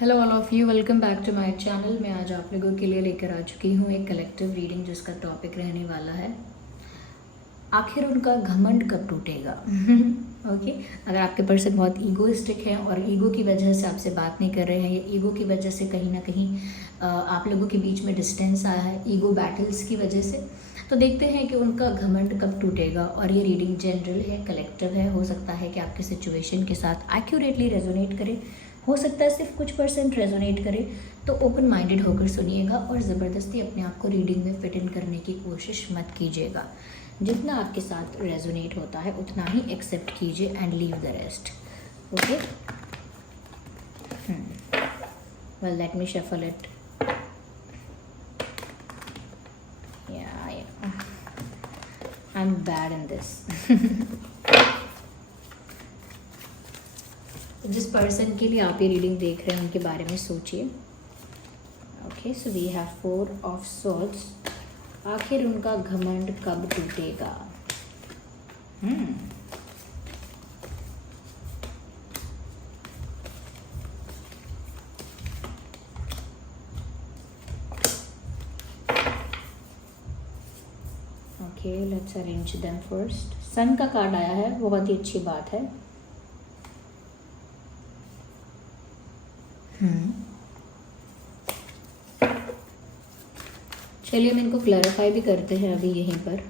Hello all of you, welcome back to my channel. मैं आज आप लोगों के लिए लेकर आ चुकी हूँ एक कलेक्टिव रीडिंग जिसका टॉपिक रहने वाला है आखिर उनका घमंड कब टूटेगा। ओके, अगर आपके पर्सन बहुत ईगोइस्टिक है और ईगो की वजह से आपसे बात नहीं कर रहे हैं या ईगो की वजह से कहीं ना कहीं आप लोगों के बीच में डिस्टेंस आया है ईगो बैटल्स की वजह से, तो देखते हैं कि उनका घमंड कब टूटेगा। और ये रीडिंग जनरल है, कलेक्टिव है, हो सकता है कि आपके सिचुएशन के साथ एक्यूरेटली रेजोनेट करे, हो सकता है सिर्फ कुछ % रेजोनेट करे। तो ओपन माइंडेड होकर सुनिएगा और ज़बरदस्ती अपने आप को रीडिंग में फिट इन करने की कोशिश मत कीजिएगा। जितना आपके साथ रेजोनेट होता है उतना ही एक्सेप्ट कीजिए and leave the rest. Okay, well let me shuffle it. I am bad in this. जिस पर्सन के लिए आप ये रीडिंग देख रहे हैं उनके बारे में सोचिए। Okay, so we have 4 of swords. आखिर उनका घमंड कब टूटेगा? Okay, let's arrange them first. Sun का कार्ड आया है, बहुत ही अच्छी बात है। चलिए हम इनको क्लैरिफाई भी करते हैं अभी यहीं पर।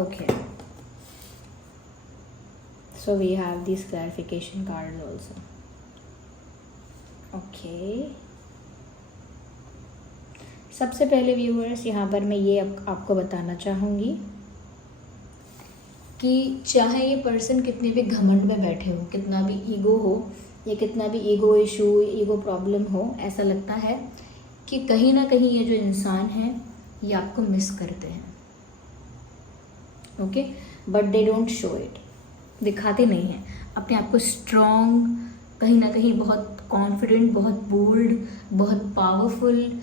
Okay, so we have these clarification cards also. Okay, सबसे पहले व्यूअर्स यहाँ पर मैं ये आपको बताना चाहूँगी कि चाहे ये पर्सन कितने भी घमंड में बैठे हो, कितना भी ईगो हो या कितना भी ईगो इशू, ईगो प्रॉब्लम हो, ऐसा लगता है कि कहीं ना कहीं ये जो इंसान है ये आपको मिस करते हैं। Okay, but they don't show it, दिखाते नहीं हैं अपने आप को स्ट्रॉन्ग, कहीं ना कहीं बहुत कॉन्फिडेंट, बहुत बोल्ड, बहुत पावरफुल,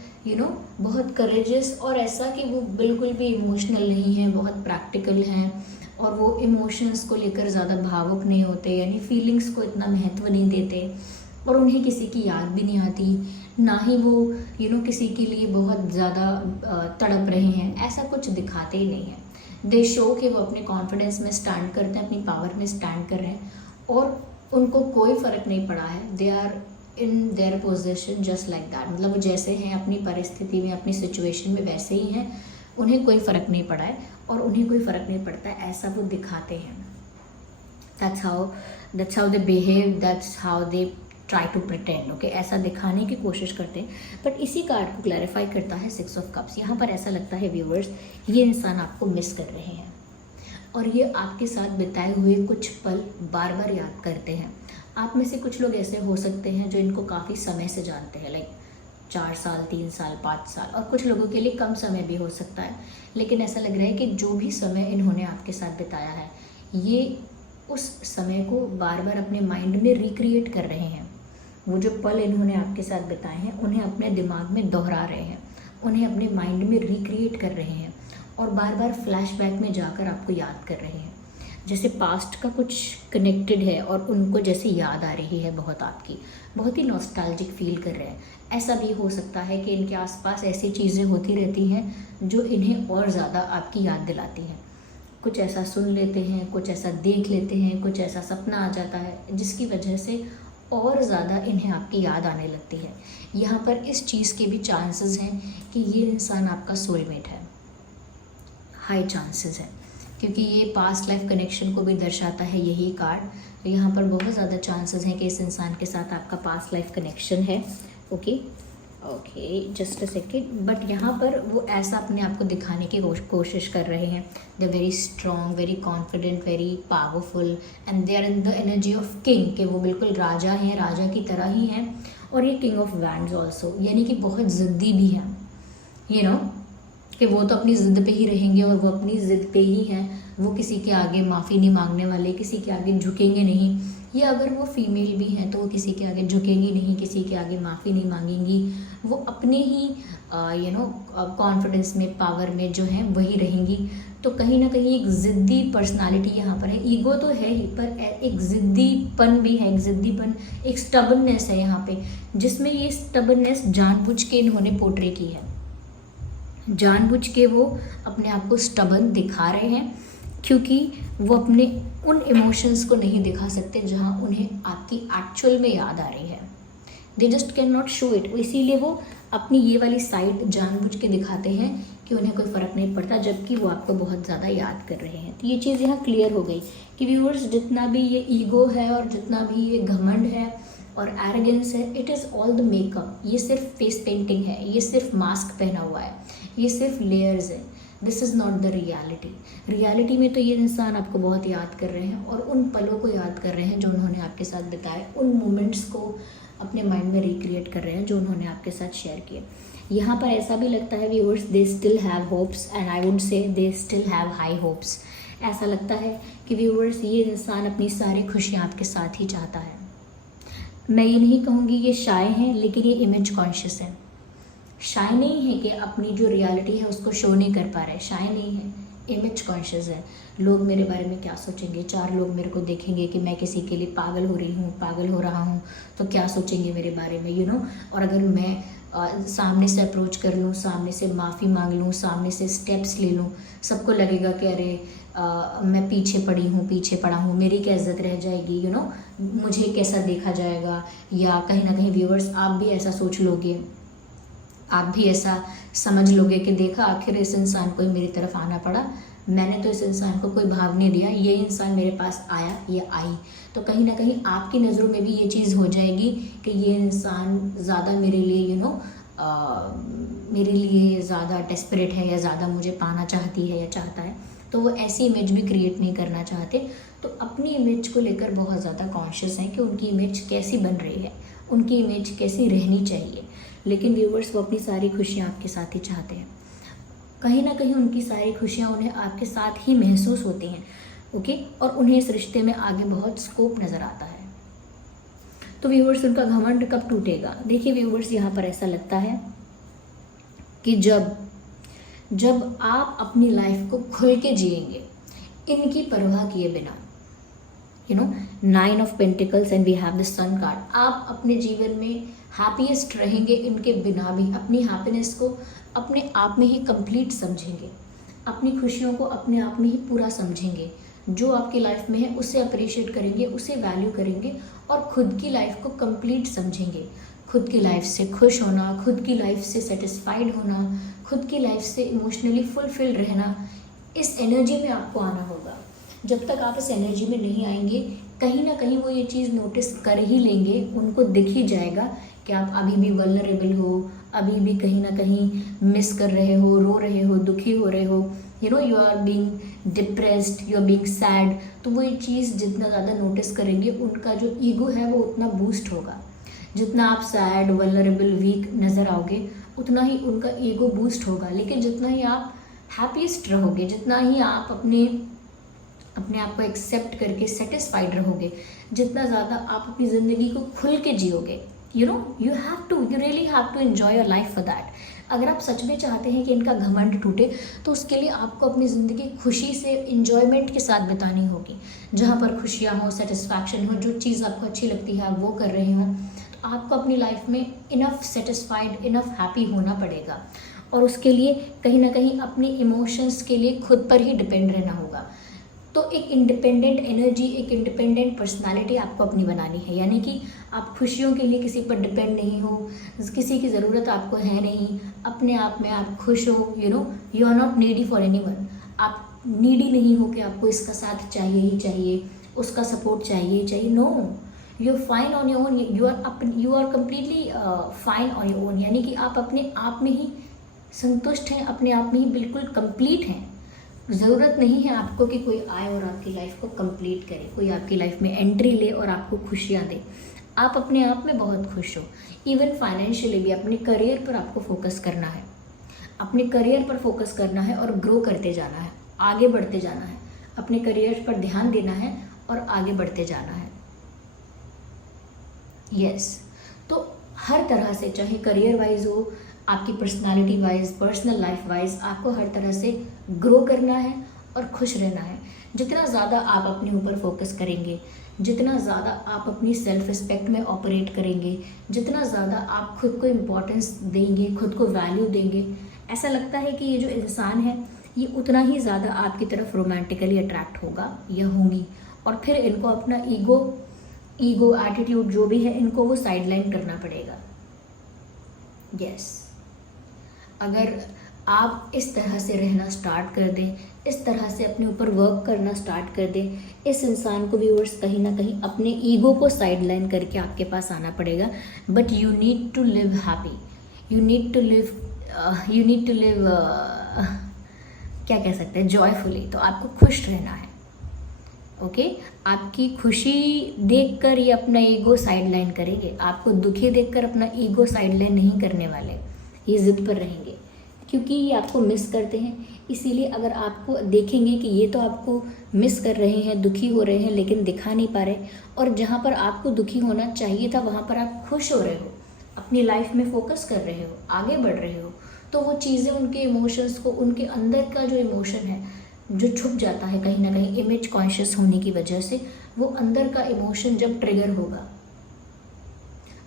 बहुत करेजियस, और ऐसा कि वो बिल्कुल भी इमोशनल नहीं है, बहुत प्रैक्टिकल हैं और वो इमोशंस को लेकर ज़्यादा भावुक नहीं होते, यानी फीलिंग्स को इतना महत्व नहीं देते और उन्हें किसी की याद भी नहीं आती, ना ही वो किसी के लिए बहुत ज़्यादा तड़प रहे हैं, ऐसा कुछ दिखाते ही नहीं हैं। दे शो कि वो अपने कॉन्फिडेंस में स्टैंड करते हैं, अपनी पावर में स्टैंड कर रहे हैं और उनको कोई फ़र्क नहीं पड़ा है। They are in their position just like that, मतलब वो जैसे हैं अपनी परिस्थिति में, अपनी सिचुएशन में वैसे ही हैं, उन्हें कोई फ़र्क नहीं पड़ा है और उन्हें कोई फ़र्क नहीं पड़ता है, ऐसा वो दिखाते हैं। That's how they behave, that's how they try to pretend. Okay, ऐसा दिखाने की कोशिश करते हैं। बट इसी कार्ड को क्लैरिफाई करता है 6 ऑफ कप्स। यहाँ पर ऐसा लगता है व्यूअर्स, ये इंसान आपको मिस कर रहे हैं और ये आपके साथ बिताए हुए कुछ पल बार बार याद करते हैं। आप में से कुछ लोग ऐसे हो सकते हैं जो इनको काफ़ी समय से जानते हैं, लाइक 4 साल, 3 साल, 5 साल, और कुछ लोगों के लिए कम समय भी हो सकता है। लेकिन ऐसा लग रहा है कि जो भी समय इन्होंने आपके साथ बिताया है, ये उस समय को बार बार अपने माइंड में रिक्रिएट कर रहे हैं। वो जो पल इन्होंने आपके साथ बिताए हैं उन्हें अपने दिमाग में दोहरा रहे हैं, उन्हें अपने माइंड में रिक्रिएट कर रहे हैं और बार बार फ्लैशबैक में जाकर आपको याद कर रहे हैं, जैसे पास्ट का कुछ कनेक्टेड है और उनको जैसे याद आ रही है बहुत आपकी, बहुत ही नॉस्टैल्जिक फील कर रहे हैं। ऐसा भी हो सकता है कि इनके आसपास ऐसी चीज़ें होती रहती हैं जो इन्हें और ज़्यादा आपकी याद दिलाती हैं। कुछ ऐसा सुन लेते हैं, कुछ ऐसा देख लेते हैं, कुछ ऐसा सपना आ जाता है जिसकी वजह से और ज़्यादा इन्हें आपकी याद आने लगती है। यहाँ पर इस चीज़ के भी चांसेस हैं कि ये इंसान आपका सोलमेट है, हाई चांसेस है, क्योंकि ये पास्ट लाइफ कनेक्शन को भी दर्शाता है यही कार्ड। तो यहाँ पर बहुत ज़्यादा चांसेस हैं कि इस इंसान के साथ आपका पास्ट लाइफ कनेक्शन है। Okay, just a second. But यहाँ पर वो ऐसा अपने आप को दिखाने की कोशिश कर रहे हैं। They are very strong, very confident, very powerful, and they are in the energy of king, कि वो बिल्कुल राजा हैं, राजा की तरह ही हैं। और ये किंग ऑफ वैंड्स ऑल्सो, यानी कि बहुत ज़िद्दी भी हैं, कि वो तो अपनी ज़िद पे ही रहेंगे और वो अपनी ज़िद पे ही हैं। वो किसी के आगे माफ़ी नहीं मांगने वाले, किसी के आगे झुकेंगे नहीं, या अगर वो फीमेल भी हैं तो वो किसी के आगे झुकेंगी नहीं, किसी के आगे माफ़ी नहीं मांगेंगी। वो अपने ही कॉन्फिडेंस में, पावर में जो है वही रहेंगी। तो कहीं ना कहीं एक ज़िद्दी पर्सनालिटी यहाँ पर है। ईगो तो है ही, पर एक ज़िद्दीपन भी है, एक ज़िद्दीपन, एक स्टबननेस है यहाँ पे, जिसमें ये स्टबननेस जानबूझ के इन्होंने पोर्ट्रे की है। जानबूझ के वो अपने आप को स्टबन दिखा रहे हैं, क्योंकि वो अपने उन इमोशंस को नहीं दिखा सकते जहाँ उन्हें आपकी एक्चुअल में याद आ रही है। They just can not show it. इसीलिए वो अपनी ये वाली साइड जानबूझ के दिखाते हैं कि उन्हें कोई फ़र्क नहीं पड़ता, जबकि वो आपको बहुत ज़्यादा याद कर रहे हैं। तो ये चीज़ यहाँ क्लियर हो गई कि व्यूअर्स, जितना भी ये ईगो है और जितना भी ये घमंड है और एरोगेंस है, it is all the makeup. ये सिर्फ फेस पेंटिंग है, ये सिर्फ मास्क पहना हुआ है, ये सिर्फ लेयर्स है। This is not the reality. Reality में तो ये इंसान आपको बहुत याद कर रहे हैं और उन पलों को याद कर रहे हैं जो उन्होंने आपके साथ बिताए, उन मोमेंट्स को अपने माइंड में रिक्रिएट कर रहे हैं जो उन्होंने आपके साथ शेयर किए। यहाँ पर ऐसा भी लगता है viewers, they still have hopes, and I would say they still have high hopes. ऐसा लगता है कि व्यूअर्स, ये इंसान अपनी सारी खुशियाँ आपके साथ ही चाहता है। मैं ये नहीं कहूँगी ये शाय हैं, लेकिन ये इमेज कॉन्शियस है। शाय नहीं है कि अपनी जो रियलिटी है उसको शो नहीं कर पा रहे, शाय नहीं है, इमेज कॉन्शियस है। लोग मेरे बारे में क्या सोचेंगे, 4 लोग मेरे को देखेंगे कि मैं किसी के लिए पागल हो रही हूँ, पागल हो रहा हूँ, तो क्या सोचेंगे मेरे बारे में, यू नो। और अगर मैं सामने से अप्रोच कर लूँ, सामने से माफ़ी मांग लूँ, सामने से स्टेप्स ले लूँ, सबको लगेगा कि अरे मैं पीछे पड़ा हूँ, मेरी क्या इज्जत रह जाएगी, यू नो, मुझे कैसा देखा जाएगा। या कहीं ना कहीं व्यूअर्स, आप भी ऐसा सोच लोगे, आप भी ऐसा समझ लोगे कि देखा, आखिर इस इंसान को ही मेरी तरफ आना पड़ा, मैंने तो इस इंसान को कोई भाव नहीं दिया, ये इंसान मेरे पास आया या आई। तो कहीं ना कहीं आपकी नज़रों में भी ये चीज़ हो जाएगी कि ये इंसान ज़्यादा मेरे लिए, यू नो, मेरे लिए ज़्यादा डेस्परेट है, या ज़्यादा मुझे पाना चाहती है या चाहता है। तो वो ऐसी इमेज भी क्रिएट नहीं करना चाहते। तो अपनी इमेज को लेकर बहुत ज़्यादा कॉन्शियस हैं कि उनकी इमेज कैसी बन रही है, उनकी इमेज कैसी रहनी चाहिए। लेकिन व्यूवर्स, वो अपनी सारी खुशियाँ आपके साथ ही चाहते हैं। कहीं ना कहीं उनकी सारी खुशियाँ उन्हें आपके साथ ही महसूस होती हैं, ओके। और उन्हें इस रिश्ते में आगे बहुत स्कोप नज़र आता है। तो व्यूवर्स, उनका घमंड कब टूटेगा? देखिए व्यूवर्स, यहाँ पर ऐसा लगता है कि जब आप अपनी लाइफ को खुल के जिएंगे, इनकी परवाह किए बिना, you know, 9 of pentacles and we have the sun card. आप अपने जीवन में हैप्पीएस्ट रहेंगे इनके बिना भी। अपनी हैप्पीनेस को अपने आप में ही कंप्लीट समझेंगे, अपनी खुशियों को अपने आप में ही पूरा समझेंगे। जो आपकी लाइफ में है उसे अप्रिशिएट करेंगे, उसे वैल्यू करेंगे, और खुद की लाइफ को कंप्लीट समझेंगे। खुद की लाइफ से खुश होना, खुद की लाइफ से सेटिस्फाइड होना, खुद की लाइफ से इमोशनली फुलफिल्ड रहना, इस एनर्जी में आपको आना होगा। जब तक आप इस एनर्जी में नहीं आएंगे, कहीं ना कहीं वो ये चीज़ नोटिस कर ही लेंगे, उनको दिख ही जाएगा कि आप अभी भी वल्नरेबल हो, अभी भी कहीं ना कहीं मिस कर रहे हो, रो रहे हो, दुखी हो रहे हो, you know, you are being depressed, you are being sad. तो वो ये चीज़ जितना ज़्यादा नोटिस करेंगे, उनका जो ईगो है वो उतना बूस्ट होगा। जितना आप सैड, वल्नरेबल, वीक नज़र आओगे, उतना ही उनका ईगो बूस्ट होगा। लेकिन जितना ही आप हैप्पीस्ट रहोगे, जितना ही आप अपने आप को एक्सेप्ट करके सेटिस्फाइड रहोगे, जितना ज़्यादा आप अपनी ज़िंदगी को खुल के जियोगे, you know, you really have to enjoy your life for that. अगर आप सच में चाहते हैं कि इनका घमंड टूटे, तो उसके लिए आपको अपनी ज़िंदगी खुशी से, इन्जॉयमेंट के साथ बितानी होगी। जहाँ पर खुशियाँ हो, सेटिस्फैक्शन हो, जो चीज़ आपको अच्छी लगती है आप वो कर रहे हो, तो आपको अपनी लाइफ में इनफ सेटिस्फाइड, इनफ हैप्पी होना पड़ेगा। और उसके लिए कहीं ना कहीं अपने इमोशंस के लिए खुद पर ही डिपेंड रहना होगा। तो एक इंडिपेंडेंट एनर्जी, एक इंडिपेंडेंट पर्सनालिटी आपको अपनी बनानी है। यानी कि आप खुशियों के लिए किसी पर डिपेंड नहीं हो, किसी की ज़रूरत आपको है नहीं, अपने आप में आप खुश हो, you know, you are not needy for anyone. आप नीडी नहीं हो कि आपको इसका साथ चाहिए ही चाहिए, उसका सपोर्ट चाहिए ही चाहिए। No, you are fine on your own, you are completely fine on your own. यानी कि आप अपने आप में ही संतुष्ट हैं, अपने आप में ही बिल्कुल कंप्लीट हैं। ज़रूरत नहीं है आपको कि कोई आए और आपकी लाइफ को कंप्लीट करे, कोई आपकी लाइफ में एंट्री ले और आपको खुशियाँ दे। आप अपने आप में बहुत खुश हो। इवन फाइनेंशियली भी अपने करियर पर आपको फोकस करना है, अपने करियर पर फोकस करना है और ग्रो करते जाना है, आगे बढ़ते जाना है। अपने करियर पर ध्यान देना है और आगे बढ़ते जाना है। यस, तो हर तरह से, चाहे करियर वाइज हो, आपकी personality wise, personal life wise, आपको हर तरह से ग्रो करना है और खुश रहना है। जितना ज़्यादा आप अपने ऊपर फोकस करेंगे, जितना ज़्यादा आप अपनी सेल्फ रिस्पेक्ट में ऑपरेट करेंगे, जितना ज़्यादा आप खुद को इम्पोर्टेंस देंगे, खुद को वैल्यू देंगे, ऐसा लगता है कि ये जो इंसान है ये उतना ही ज़्यादा आपकी तरफ रोमांटिकली अट्रैक्ट होगा या होंगी। और फिर इनको अपना ईगो एटीट्यूड जो भी है, इनको वो साइडलाइन करना पड़ेगा। यस, अगर आप इस तरह से रहना स्टार्ट कर दें, इस तरह से अपने ऊपर वर्क करना स्टार्ट कर दें, इस इंसान को व्यूअर्स कहीं ना कहीं अपने ईगो को साइडलाइन करके आपके पास आना पड़ेगा। But you need to live happy, you need to live क्या कह सकते हैं, जॉयफुली। तो आपको खुश रहना है। ओके, आपकी खुशी देखकर ये अपना ईगो साइडलाइन करेंगे, आपको दुखी देखकर अपना ईगो साइडलाइन नहीं करने वाले, ये जिद पर रहेंगे क्योंकि ये आपको मिस करते हैं। इसीलिए अगर आपको देखेंगे कि ये तो आपको मिस कर रहे हैं, दुखी हो रहे हैं, लेकिन दिखा नहीं पा रहे, और जहाँ पर आपको दुखी होना चाहिए था वहाँ पर आप खुश हो रहे हो, अपनी लाइफ में फोकस कर रहे हो, आगे बढ़ रहे हो, तो वो चीज़ें, उनके इमोशंस को, उनके अंदर का जो इमोशन है जो छुप जाता है कहीं ना कहीं इमेज कॉन्शियस होने की वजह से, वो अंदर का इमोशन जब ट्रिगर होगा,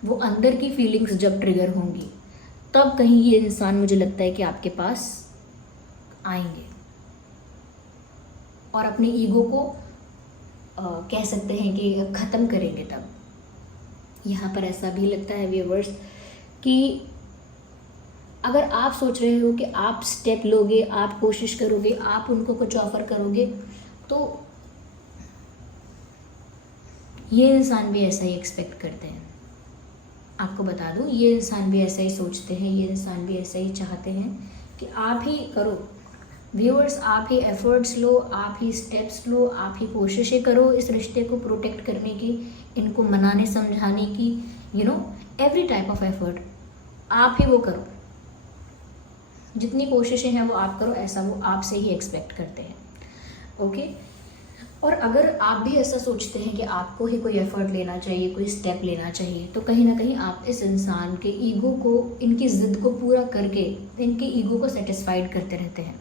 वो अंदर की फीलिंग्स जब ट्रिगर होंगी, तब कहीं ये इंसान, मुझे लगता है कि आपके पास आएंगे और अपने ईगो को कह सकते हैं कि ख़त्म करेंगे। तब यहाँ पर ऐसा भी लगता है व्यूअर्स कि अगर आप सोच रहे हो कि आप स्टेप लोगे, आप कोशिश करोगे, आप उनको कुछ ऑफर करोगे, तो ये इंसान भी ऐसा ही एक्सपेक्ट करते हैं। आपको बता दूं, ये इंसान भी ऐसा ही सोचते हैं, ये इंसान भी ऐसा ही चाहते हैं कि आप ही करो व्यूअर्स, आप ही एफर्ट्स लो, आप ही स्टेप्स लो, आप ही कोशिशें करो इस रिश्ते को प्रोटेक्ट करने की, इनको मनाने समझाने की, एवरी टाइप ऑफ एफर्ट आप ही वो करो, जितनी कोशिशें हैं वो आप करो, ऐसा वो आपसे ही एक्सपेक्ट करते हैं। ओके, और अगर आप भी ऐसा सोचते हैं कि आपको ही कोई एफर्ट लेना चाहिए, कोई स्टेप लेना चाहिए, तो कहीं ना कहीं आप इस इंसान के ईगो को, इनकी ज़िद को पूरा करके इनके ईगो को सेटिस्फाइड करते रहते हैं।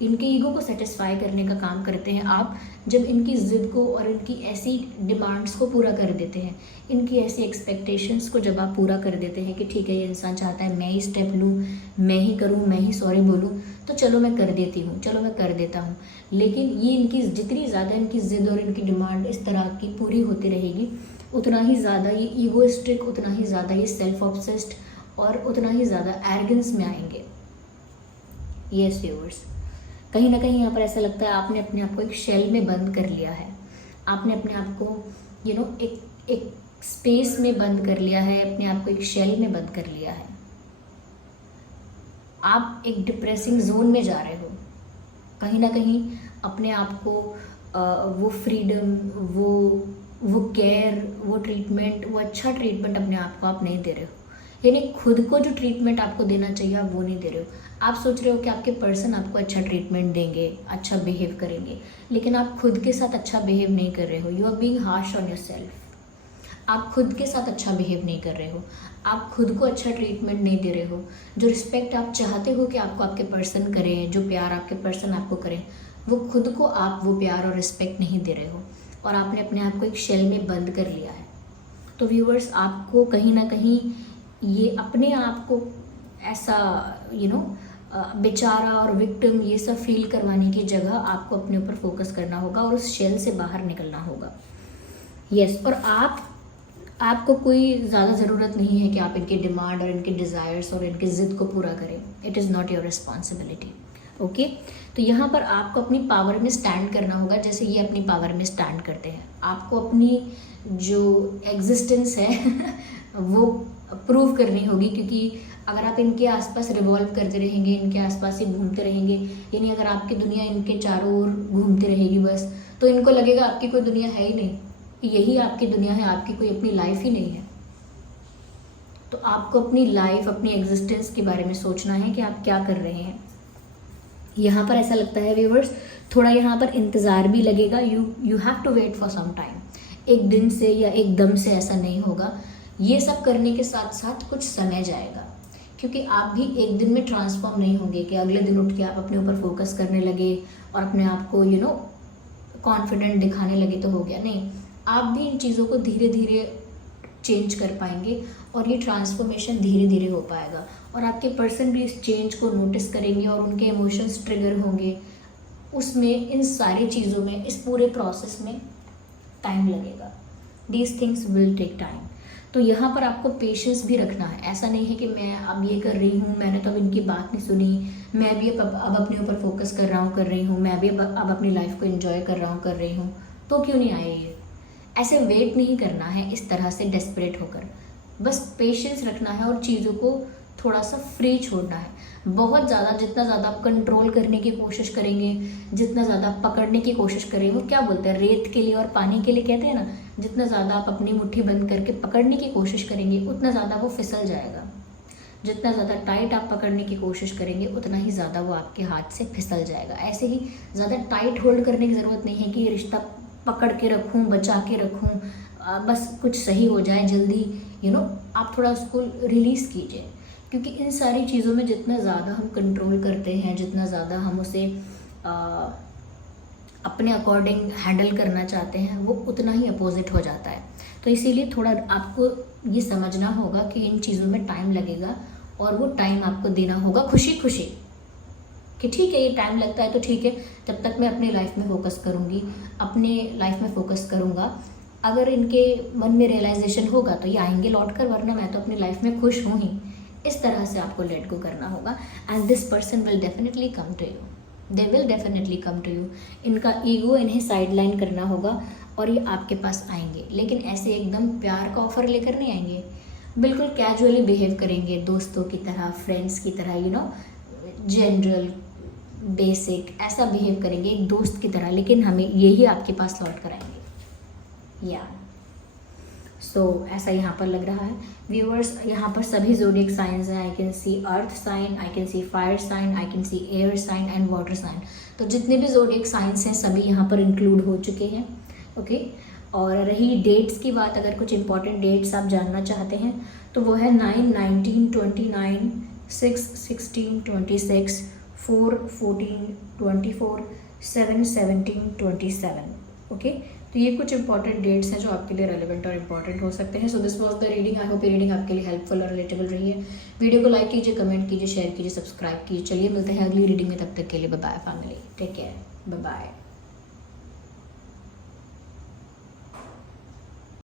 इनके ईगो को सेटिस्फाई करने का काम करते हैं आप, जब इनकी ज़िद को और इनकी ऐसी डिमांड्स को पूरा कर देते हैं, इनकी ऐसी एक्सपेक्टेशंस को जब आप पूरा कर देते हैं कि ठीक है, ये इंसान चाहता है मैं ही स्टेप लूँ, मैं ही करूँ, मैं ही सॉरी बोलूँ, तो चलो मैं कर देती हूँ, चलो मैं कर देता हूँ। लेकिन ये इनकी जितनी ज़्यादा इनकी ज़िद और इनकी डिमांड इस तरह की पूरी होती रहेगी, उतना ही ज़्यादा ये ईगोइस्टिक, उतना ही ज़्यादा ये सेल्फ ऑब्सेस्ड और उतना ही ज़्यादा एरोगेंस में आएंगे। यस व्यूअर्स, कहीं ना कहीं यहाँ पर ऐसा लगता है आपने अपने आप को एक शेल में बंद कर लिया है, आपने अपने आप को एक स्पेस में बंद कर लिया है, अपने आप को एक शेल में बंद कर लिया है। आप एक डिप्रेसिंग जोन में जा रहे हो, कहीं ना कहीं अपने आप को वो फ्रीडम, वो केयर, वो ट्रीटमेंट, वो अच्छा ट्रीटमेंट अपने आप को आप नहीं दे रहे हो, यानी खुद को जो ट्रीटमेंट आपको देना चाहिए आप वो नहीं दे रहे हो। आप सोच रहे हो कि आपके पर्सन आपको अच्छा ट्रीटमेंट देंगे, अच्छा बिहेव करेंगे, लेकिन आप खुद के साथ अच्छा बिहेव नहीं कर रहे हो। You are being harsh on yourself. आप खुद के साथ अच्छा बिहेव नहीं कर रहे हो, आप खुद को अच्छा ट्रीटमेंट नहीं दे रहे हो। जो रिस्पेक्ट आप चाहते हो कि आपको आपके पर्सन करें, जो प्यार आपके पर्सन आपको करें, वो खुद को आप वो प्यार और रिस्पेक्ट नहीं दे रहे हो, और आपने अपने आप को एक शेल में बंद कर लिया है। तो व्यूअर्स, आपको कहीं ना कहीं ये अपने आप को ऐसा बेचारा और विक्टिम ये सब फील करवाने की जगह आपको अपने ऊपर फोकस करना होगा और उस शेल से बाहर निकलना होगा। यस, और आपको कोई ज़्यादा ज़रूरत नहीं है कि आप इनके डिमांड और इनके डिज़ायर्स और इनकी ज़िद को पूरा करें। It is not your responsibility. Okay, तो यहाँ पर आपको अपनी पावर में स्टैंड करना होगा, जैसे ये अपनी पावर में स्टैंड करते हैं। आपको अपनी जो एग्जिस्टेंस है वो प्रूव करनी होगी, क्योंकि अगर आप इनके आसपास रिवॉल्व करते रहेंगे, इनके आसपास ही घूमते रहेंगे, यानी अगर आपकी दुनिया इनके चारों ओर घूमती रहेगी बस, तो इनको लगेगा आपकी कोई दुनिया है ही नहीं, यही आपकी दुनिया है, आपकी कोई अपनी लाइफ ही नहीं है। तो आपको अपनी लाइफ, अपनी एग्जिस्टेंस के बारे में सोचना है कि आप क्या कर रहे हैं। यहाँ पर ऐसा लगता है व्यूअर्स, थोड़ा यहाँ पर इंतज़ार भी लगेगा, you have to wait for some time. एक दिन से या एक दम से ऐसा नहीं होगा। ये सब करने के साथ साथ कुछ समय जाएगा, क्योंकि आप भी एक दिन में ट्रांसफॉर्म नहीं होंगे कि अगले दिन उठ के आप अपने ऊपर फोकस करने लगे और अपने आप को कॉन्फिडेंट दिखाने लगे तो हो गया। नहीं, आप भी इन चीज़ों को धीरे धीरे चेंज कर पाएंगे और ये ट्रांसफॉर्मेशन धीरे धीरे हो पाएगा, और आपके पर्सन भी इस चेंज को नोटिस करेंगे और उनके इमोशंस ट्रिगर होंगे। उसमें, इन सारी चीज़ों में, इस पूरे प्रोसेस में टाइम लगेगा। These things will take time. तो यहाँ पर आपको पेशेंस भी रखना है। ऐसा नहीं है कि मैं अब ये कर रही हूँ, मैंने तो अब इनकी बात नहीं सुनी, मैं भी अब अपने ऊपर फोकस कर रही हूँ, मैं भी अब अपनी लाइफ को एंजॉय कर रही हूँ, तो क्यों नहीं आए ये। ऐसे वेट नहीं करना है इस तरह से डेस्परेट होकर। बस पेशेंस रखना है और चीज़ों को थोड़ा सा फ्री छोड़ना है। बहुत ज़्यादा, जितना ज़्यादा आप कंट्रोल करने की कोशिश करेंगे, जितना ज़्यादा आप पकड़ने की कोशिश करेंगे, वो क्या बोलते हैं, रेत के लिए और पानी के लिए कहते हैं ना, जितना ज़्यादा आप अपनी मुट्ठी बंद करके पकड़ने की कोशिश करेंगे उतना ज़्यादा वो फिसल जाएगा। जितना ज़्यादा टाइट आप पकड़ने की कोशिश करेंगे उतना ही ज़्यादा वो आपके हाथ से फिसल जाएगा। ऐसे ही ज़्यादा टाइट होल्ड करने की ज़रूरत नहीं है कि ये रिश्ता पकड़ के रखूँ, बचा के रखूँ, बस कुछ सही हो जाए जल्दी। आप थोड़ा उसको रिलीज़ कीजिए, क्योंकि इन सारी चीज़ों में जितना ज़्यादा हम कंट्रोल करते हैं, जितना ज़्यादा हम उसे अपने अकॉर्डिंग हैंडल करना चाहते हैं, वो उतना ही अपोजिट हो जाता है। तो इसीलिए थोड़ा आपको ये समझना होगा कि इन चीज़ों में टाइम लगेगा, और वो टाइम आपको देना होगा खुशी खुशी, कि ठीक है ये टाइम लगता है तो ठीक है, तब तक मैं अपनी लाइफ में फोकस करूँगी, अपने लाइफ में फोकस करूँगा। अगर इनके मन में रियलाइजेशन होगा तो ये आएंगे लौट कर, वरना मैं तो अपनी लाइफ में खुश हूँ ही। इस तरह से आपको लेट गो करना होगा, and this person will definitely come to you, they will definitely come to you. इनका ईगो इन्हें साइडलाइन करना होगा और ये आपके पास आएंगे, लेकिन ऐसे एकदम प्यार का ऑफर लेकर नहीं आएंगे। बिल्कुल कैजुअली बिहेव करेंगे, दोस्तों की तरह, फ्रेंड्स की तरह, जनरल बेसिक ऐसा बिहेव करेंगे एक दोस्त की तरह, लेकिन हमें यही आपके पास लौट कर आएंगे। या सो ऐसा यहाँ पर लग रहा है व्यूअर्स। यहाँ पर सभी ज़ोडिएक साइंस हैं। I can see earth sign, I can see fire sign, I can see air sign and water sign. तो जितने भी ज़ोडिएक साइंस हैं सभी यहाँ पर इंक्लूड हो चुके हैं। ओके, और रही डेट्स की बात, अगर कुछ इंपॉर्टेंट डेट्स आप जानना चाहते हैं तो वो है 9, 19, 29, 6, 16, 26, 4, 14, 24, 7, 17, 27। ओके, तो ये कुछ इंपॉर्टेंट डेट्स हैं जो आपके लिए रेलेवेंट और इंपॉर्टेंट हो सकते हैं। So this was the reading. I hope ये रीडिंग आपके लिए हेल्पफुल और रिलेटेबल रही है। वीडियो को लाइक कीजिए, कमेंट कीजिए, शेयर कीजिए, सब्सक्राइब कीजिए। चलिए मिलते हैं अगली रीडिंग में, तब तक के लिए bye bye family, take care, bye bye.